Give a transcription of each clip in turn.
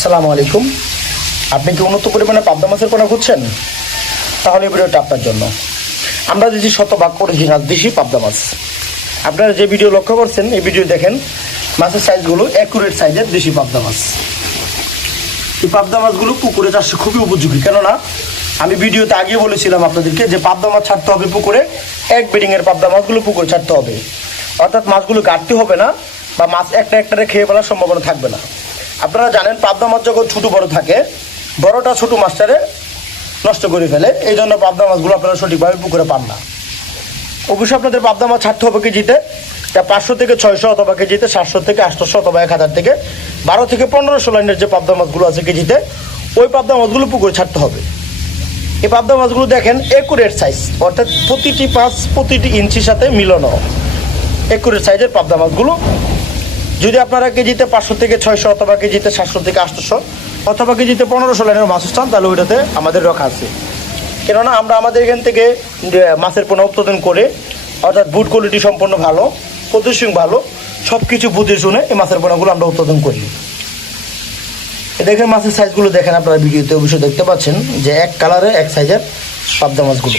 আসসালামু আলাইকুম। আপনি কি উন্নত পরিমাণে পাবদা মাছের পোনা খুঁজছেন? তাহলে এই ভিডিওটা আপনার জন্য। আমরা দিচ্ছি শতভাগ অরিজিনাল দেশি পাবদা মাছ। আপনারা যে ভিডিও লক্ষ্য করছেন, এই ভিডিও দেখেন মাছের সাইজগুলো অ্যাকুরেট সাইজের দেশি পাবদা মাছ। এই পাবদা মাছগুলো পুকুরে চাষে খুবই উপযোগী, কেননা আমি ভিডিওতে আগেও বলেছিলাম আপনাদেরকে যে পাবদা মাছ ছাড়তে হবে পুকুরে, এক বেডিংয়ের পাবদা মাছগুলো পুকুরে ছাড়তে হবে, অর্থাৎ মাছগুলো কাটতে হবে না বা মাছ একটা একটারে খেয়ে ফেলার সম্ভাবনা থাকবে না। আপনারা জানেন পাবদা মাছ যখন ছোটো বড় থাকে, বড়টা ছোটো মাছটারে নষ্ট করে ফেলে, এই জন্য পাবদা মাছগুলো আপনারা সঠিকভাবে পুকুরে পান না। অবশ্যই আপনাদের পাবদা মাছ ছাড়তে হবে কেজিতে 500 থেকে 600, অথবা কেজিতে 700 থেকে 800, অথবা 1000 থেকে 12 থেকে 1500 লাইনের যে পাবদা মাছগুলো আছে কেজিতে, ওই পাবদা মাছগুলো পুকুরে ছাড়তে হবে। এই পাবদা মাছগুলো দেখেন একুরেট সাইজ, অর্থাৎ প্রতিটি মাছ প্রতিটি ইঞ্চির সাথে মিলানো একুরেট সাইজের পাবদা মাছগুলো। যদি আপনারা কেজিতে 500 থেকে 600, অথবা কেজিতে 700 থেকে 800, অথবা কেজিতে 1500 লাইনের মাছ চান, তাহলে ওইটাতে আমাদের রক্ষা আছে। কেননা আমরা আমাদের এখান থেকে মাছের পোনা উৎপাদন করে, অর্থাৎ বুট কোয়ালিটি সম্পন্ন ভালো, প্রসেসিং ভালো, সব কিছু বুঝে শুনে এই মাছের পোনাগুলো আমরা উৎপাদন করি। দেখেন মাছের সাইজগুলো দেখেন, আপনারা ভিডিওতে অবশ্যই দেখতে পাচ্ছেন যে এক কালারে এক সাইজের পাবদা মাছগুলো।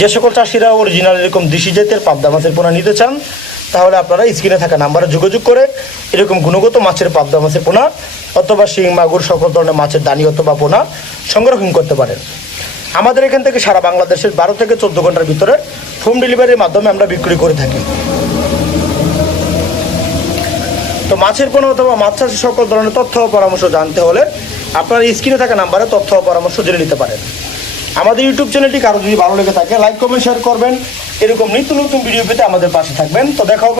যে সকল চাষিরা অরিজিনাল এরকম দেশি জাতের পাবদা মাছের পোনা নিতে চান, তাহলে আপনারা স্ক্রিনে থাকা নাম্বারে যোগাযোগ করে এরকম গুণগত মাছের পাবদা মাছের পোনা, অথবা শিং মাগুর সকল ধরনের মাছের দানি অথবা পোনা সংরক্ষণ করতে পারেন। আমাদের এখান থেকে সারা বাংলাদেশের 12 থেকে 14 ঘন্টার ভিতরে হোম ডেলিভারির মাধ্যমে আমরা বিক্রি করে থাকি। তো মাছের পোনা অথবা মাছ চাষের সকল ধরনের তথ্য ও পরামর্শ জানতে হলে আপনারা স্ক্রিনে থাকা নাম্বারে তথ্য ও পরামর্শ জেনে নিতে পারেন। আমাদের ইউটিউব চ্যানেলটি কারো যদি ভালো লেগে থাকে, লাইক কমেন্ট শেয়ার করবেন। এরকম নিত্য নতুন ভিডিও পেতে আমাদের পাশে থাকবেন। তো দেখা হবে।